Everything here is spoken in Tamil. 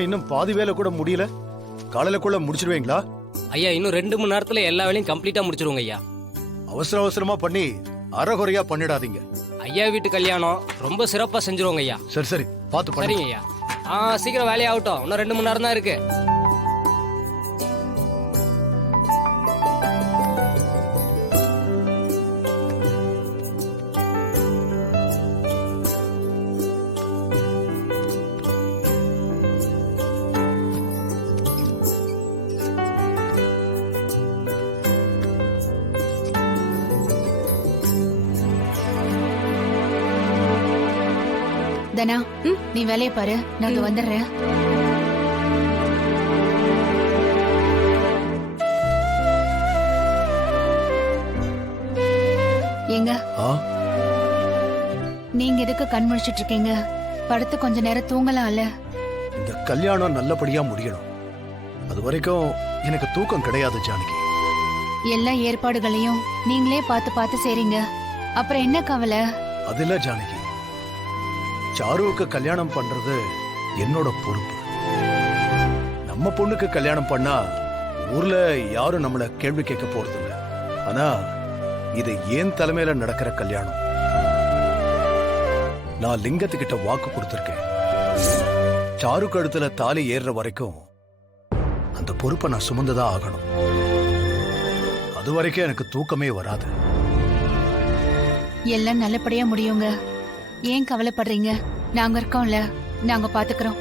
ஏன் இன்னும் பாதி வேலை கூட முடியல? காலையிலக்குள்ள முடிச்சிடுவீங்களா? ஐயா இன்னும் 2 மணி நேரத்துல எல்லா வேலையும் கம்ப்ளீட்டா முடிச்சிருவோங்க ஐயா. அவசர அவசரமா பண்ணி அரைகுறையா பண்ணிடாதீங்க. ஐயா வீட்டு கல்யாணம் ரொம்ப சிறப்பா செஞ்சிருவோங்க ஐயா. சரி சரி, பார்த்து பண்ணுங்க. சரிங்க ஐயா. சீக்கிரம் வேலையாகட்டும், இன்னும் 2 மணி நேரம் தான் இருக்கு. தனா, நீ வேலையை பாரு, நான் இங்க வந்துடுறேன். ஏங்க, நீங்க எதுக்கு கண் முழிச்சிட்டு இருக்கீங்க? படுத்து கொஞ்ச நேரம் தூங்கலாம்ல. இந்த கல்யாணம் நல்லபடியா முடியணும். அது வரைக்கும் எனக்கு தூக்கம் கிடையாது ஜானகி. எல்லா ஏற்பாடுகளையும் நீங்களே பார்த்து பார்த்து செய்றீங்க, அப்புறம் என்ன கவலை? அது இல்ல ஜானகி, சாருவுக்கு கல்யாணம் பண்றது என்னோட பொறுப்பு. நம்ம பொண்ணுக்கு கல்யாணம் பண்ணா ஊர்ல யாரும் நம்மள கேள்வி கேட்க போறது இல்ல. ஆனா இது ஏன் தலைமையில நடக்கிற கல்யாணம். நான் லிங்கத்துக்கிட்ட வாக்கு கொடுத்திருக்கேன். சாரு கழுத்துல தாலி ஏறுற வரைக்கும் அந்த பொறுப்பை நான் சுமந்துதான் ஆகணும். அது வரைக்கும் எனக்கு தூக்கமே வராது. எல்லாம் நல்லபடியா முடியுங்க, ஏன் கவலைப்படுறீங்க? நாங்க இருக்கோம்ல, நாங்க பாத்துக்கிறோம்.